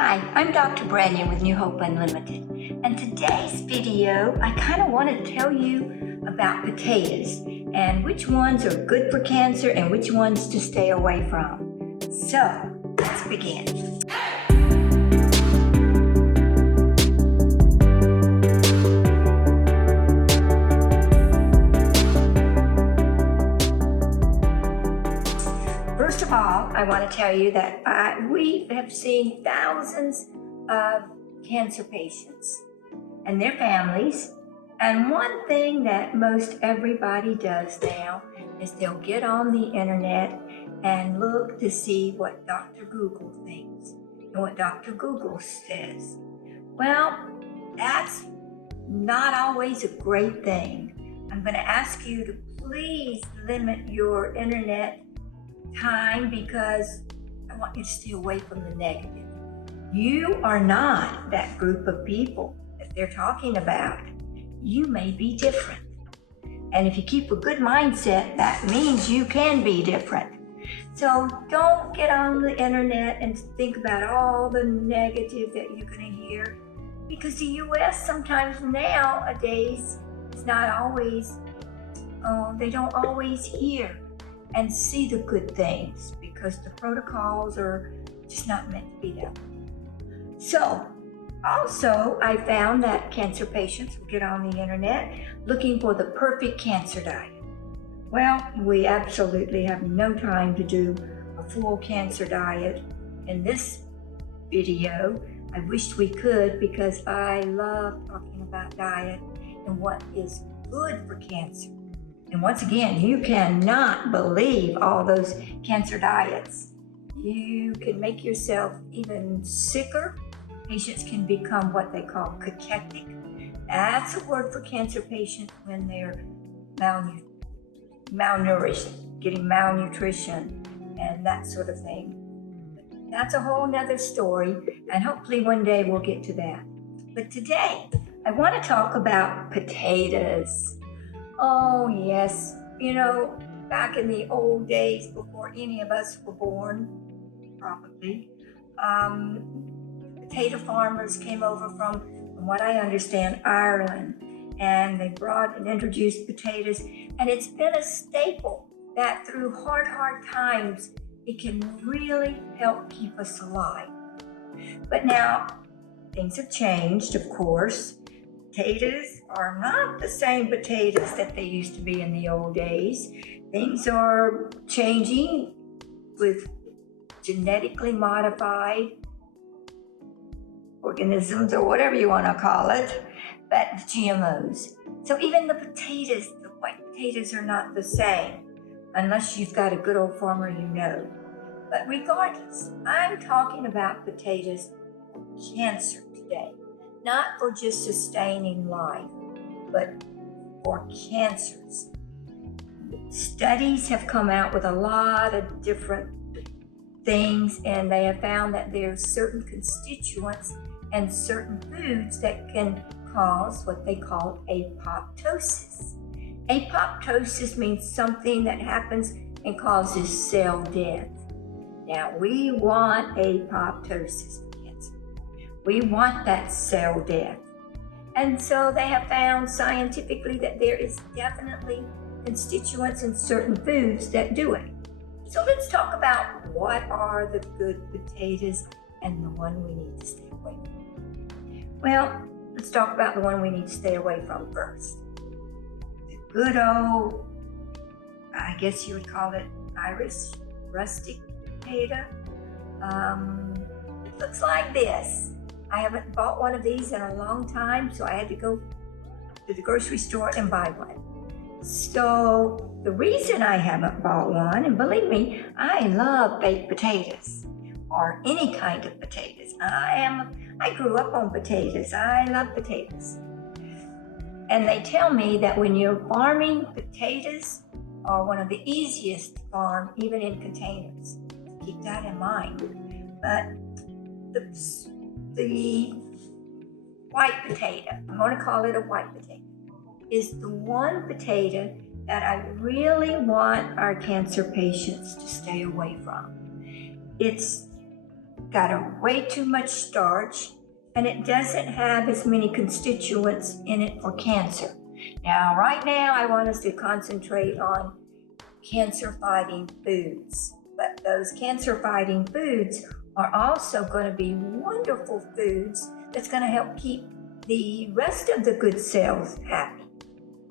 Hi, I'm Dr. Branyon with New Hope Unlimited, and today's video I kind of want to tell you about potatoes and which ones are good for cancer and which ones to stay away from. So, let's begin. First of all, I want to tell you that we have seen thousands of cancer patients and their families. And one thing that most everybody does now is they'll get on the internet and look to see what Dr. Google thinks and what Dr. Google says. Well, that's not always a great thing. I'm going to ask you to please limit your internet time because I want you to stay away from the negative. You are not that group of people that they're talking about. You may be different. And if you keep a good mindset, that means you can be different. So don't get on the internet and think about all the negative that you're going to hear, because the U.S. sometimes nowadays is not always, they don't always hear and see the good things because the protocols are just not meant to be that way. So, also, I found that cancer patients will get on the internet looking for the perfect cancer diet. Well, we absolutely have no time to do a full cancer diet in this video. I wished we could because I love talking about diet and what is good for cancer. And once again, you cannot believe all those cancer diets. You can make yourself even sicker. Patients can become what they call cachectic. That's a word for cancer patients when they're malnourished, getting malnutrition and that sort of thing. That's a whole nother story, and hopefully one day we'll get to that. But today, I want to talk about potatoes. Oh, yes. You know, back in the old days, before any of us were born, probably, potato farmers came over from what I understand, Ireland, and they brought and introduced potatoes. And it's been a staple that through hard times, it can really help keep us alive. But now, things have changed, of course. Potatoes are not the same potatoes that they used to be in the old days. Things are changing with genetically modified organisms, or whatever you want to call it, but GMOs. So even the potatoes, the white potatoes, are not the same, unless you've got a good old farmer you know. But regardless, I'm talking about potatoes for cancer today. Not for just sustaining life, but for cancers. Studies have come out with a lot of different things, and they have found that there's certain constituents and certain foods that can cause what they call apoptosis. Apoptosis means something that happens and causes cell death. Now, we want apoptosis. We want that cell death. And so they have found scientifically that there is definitely constituents in certain foods that do it. So let's talk about what are the good potatoes and the one we need to stay away from. Well, let's talk about the one we need to stay away from first. The good old, I guess you would call it Irish rustic potato. It looks like this. I haven't bought one of these in a long time, so I had to go to the grocery store and buy one. So the reason I haven't bought one, and believe me, I love baked potatoes or any kind of potatoes. I grew up on potatoes. I love potatoes. And they tell me that when you're farming, potatoes are one of the easiest to farm, even in containers. Keep that in mind. But the white potato, I'm going to call it a white potato, is the one potato that I really want our cancer patients to stay away from. It's got way too much starch, and it doesn't have as many constituents in it for cancer. Now, right now, I want us to concentrate on cancer-fighting foods. But those cancer-fighting foods are also going to be wonderful foods that's going to help keep the rest of the good cells happy.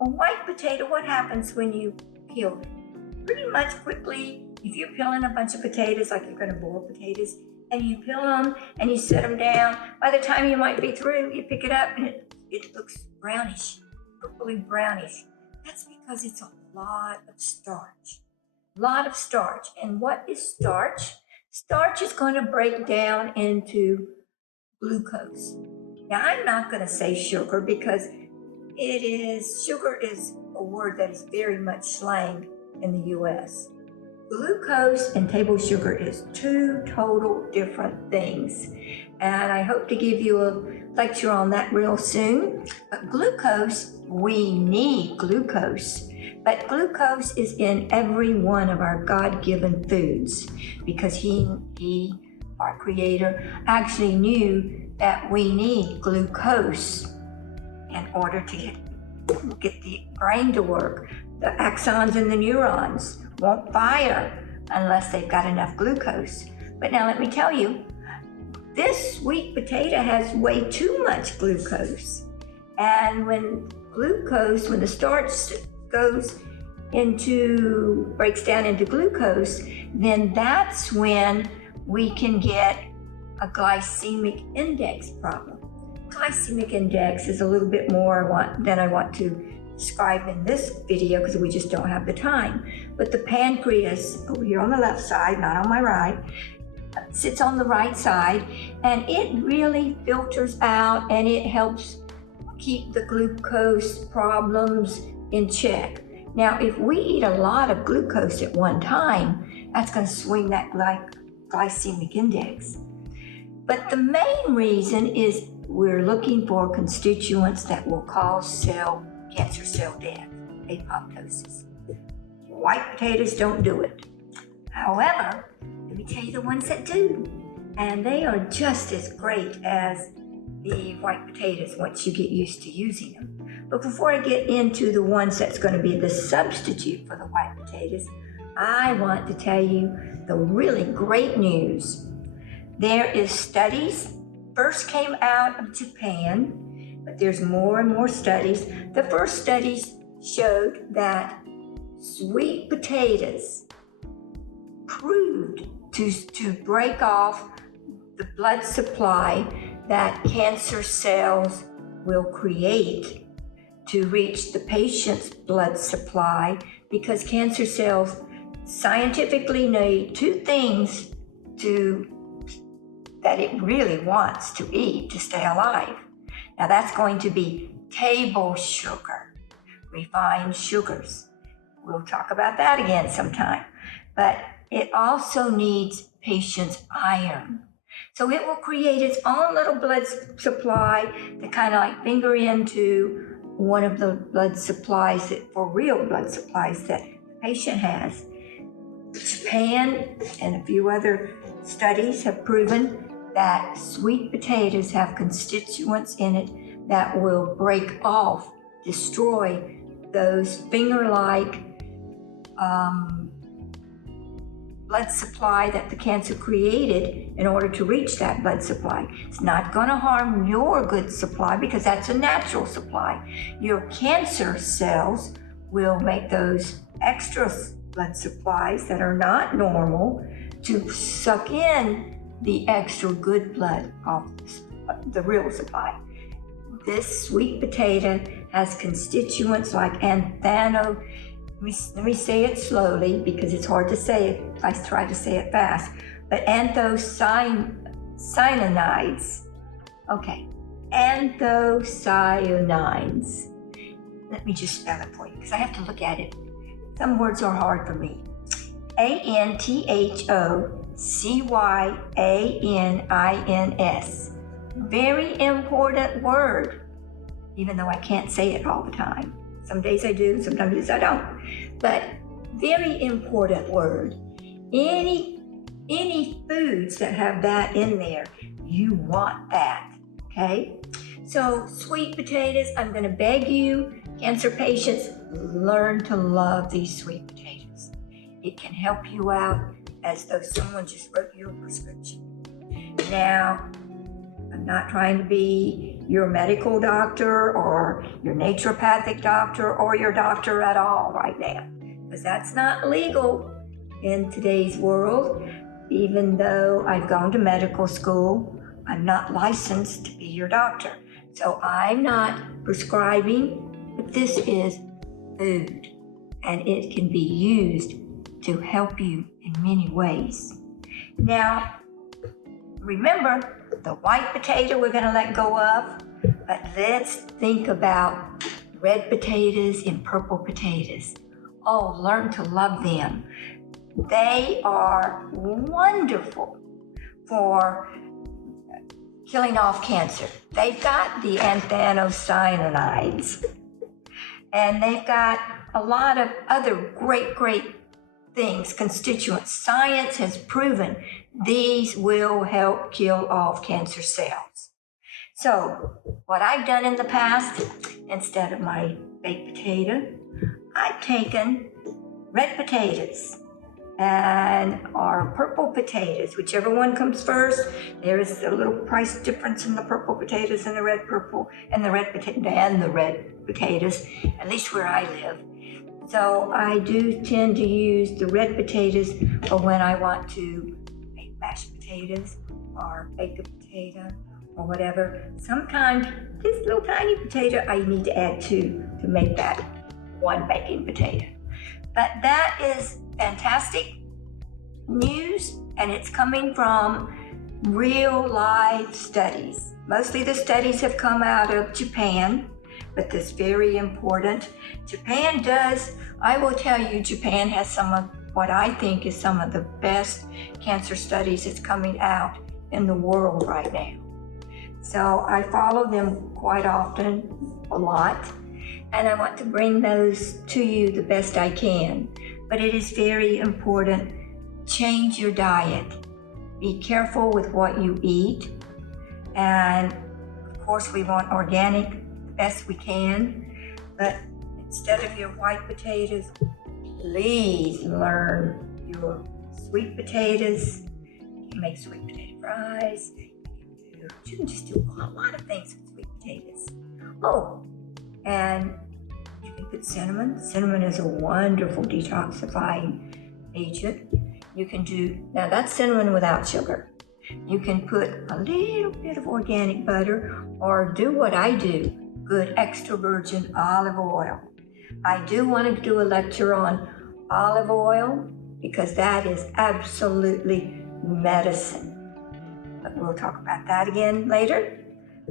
A white potato, what happens when you peel it? Pretty much quickly, if you're peeling a bunch of potatoes, like you're going to boil potatoes, and you peel them and you set them down, by the time you might be through, you pick it up and it looks brownish, purpley brownish. That's because it's a lot of starch. And what is starch? Starch is going to break down into glucose. Now, I'm not going to say sugar because sugar is a word that is very much slang in the U.S. Glucose and table sugar is two total different things. And I hope to give you a lecture on that real soon. But glucose, we need glucose. But glucose is in every one of our God-given foods because he, our Creator, actually knew that we need glucose in order to get the brain to work. The axons and the neurons won't fire unless they've got enough glucose. But now let me tell you, this sweet potato has way too much glucose. And when the starch breaks down into glucose, then that's when we can get a glycemic index problem. Glycemic index is a little bit more than I want to describe in this video because we just don't have the time. But the pancreas, over here on the left side, not on my right, sits on the right side, and it really filters out and it helps keep the glucose problems in check. Now, if we eat a lot of glucose at one time, that's going to swing that glycemic index. But the main reason is we're looking for constituents that will cause cancer cell death, apoptosis. White potatoes don't do it. However, let me tell you the ones that do. And they are just as great as the white potatoes once you get used to using them. But before I get into the ones that's going to be the substitute for the white potatoes, I want to tell you the really great news. There is studies, first came out of Japan, but there's more and more studies. The first studies showed that sweet potatoes proved to break off the blood supply that cancer cells will create to reach the patient's blood supply, because cancer cells scientifically need two things that it really wants to eat to stay alive. Now that's going to be table sugar, refined sugars. We'll talk about that again sometime. But it also needs patient's iron. So it will create its own little blood supply to kind of like finger into one of the blood supplies for real blood supplies that the patient has. Japan and a few other studies have proven that sweet potatoes have constituents in it that will break off, destroy those finger-like blood supply that the cancer created in order to reach that blood supply. It's not going to harm your good supply because that's a natural supply. Your cancer cells will make those extra blood supplies that are not normal to suck in the extra good blood off the real supply. This sweet potato has constituents like let me say it slowly because it's hard to say it if I try to say it fast, but anthocyanins. Okay, anthocyanins. Let me just spell it for you because I have to look at it. Some words are hard for me. anthocyanins. Very important word, even though I can't say it all the time. Some days I do, sometimes I don't. But very important word. Any any foods that have that in there, you want that, okay? So sweet potatoes, I'm gonna beg you, cancer patients, learn to love these sweet potatoes. It can help you out as though someone just wrote you a prescription. Now, I'm not trying to be your medical doctor or your naturopathic doctor or your doctor at all right now, because that's not legal in today's world. Even though I've gone to medical school, I'm not licensed to be your doctor. So I'm not prescribing, but this is food, and it can be used to help you in many ways. Now, remember, the white potato we're gonna let go of, but let's think about red potatoes and purple potatoes. Oh, learn to love them. They are wonderful for killing off cancer. They've got the anthocyaninides, and they've got a lot of other great things, constituents. Science has proven these will help kill off cancer cells. So what I've done in the past, instead of my baked potato, I've taken red potatoes and our purple potatoes, whichever one comes first. There is a little price difference in the purple potatoes and the red potatoes, at least where I live. So I do tend to use the red potatoes for when I want to make mashed potatoes or bake a potato or whatever. Sometimes this little tiny potato I need to add two to make that one baking potato. But that is fantastic news, and it's coming from real live studies. Mostly the studies have come out of Japan, but that's very important. Japan does, I will tell you, Japan has some of what I think is some of the best cancer studies that's coming out in the world right now. So I follow them quite often, a lot, and I want to bring those to you the best I can. But it is very important, change your diet. Be careful with what you eat. And of course we want organic the best we can, but instead of your white potatoes, please learn your sweet potatoes. You can make sweet potato fries. You can just do a lot of things with sweet potatoes. Oh, and you can put cinnamon. Cinnamon is a wonderful detoxifying agent. You can do, now that's cinnamon without sugar. You can put a little bit of organic butter, or do what I do, good extra virgin olive oil. I do want to do a lecture on olive oil because that is absolutely medicine. But we'll talk about that again later.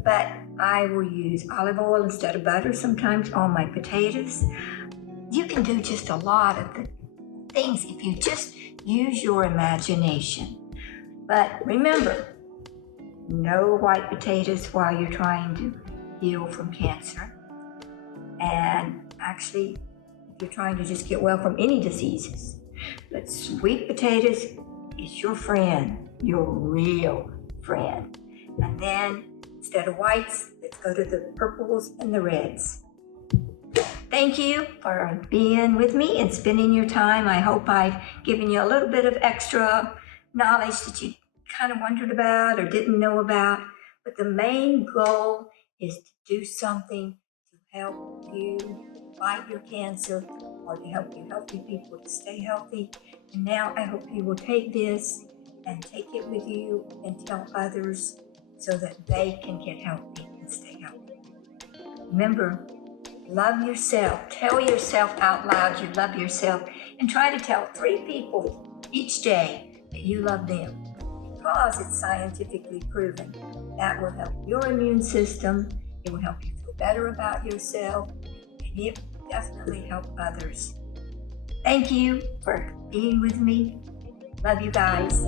But I will use olive oil instead of butter sometimes on my potatoes. You can do just a lot of the things if you just use your imagination. But remember, no white potatoes while you're trying to heal from cancer. And actually, if you're trying to just get well from any diseases. But sweet potatoes is your friend, your real friend. And then instead of whites, let's go to the purples and the reds. Thank you for being with me and spending your time. I hope I've given you a little bit of extra knowledge that you kind of wondered about or didn't know about. But the main goal is to do something to help you fight your cancer or to help you healthy people to stay healthy. And now I hope you will take this and take it with you and tell others so that they can get healthy and stay healthy. Remember, love yourself. Tell yourself out loud you love yourself, and try to tell 3 people each day that you love them, because it's scientifically proven. That will help your immune system, it will help you feel better about yourself, and it will definitely help others. Thank you for being with me. Love you guys.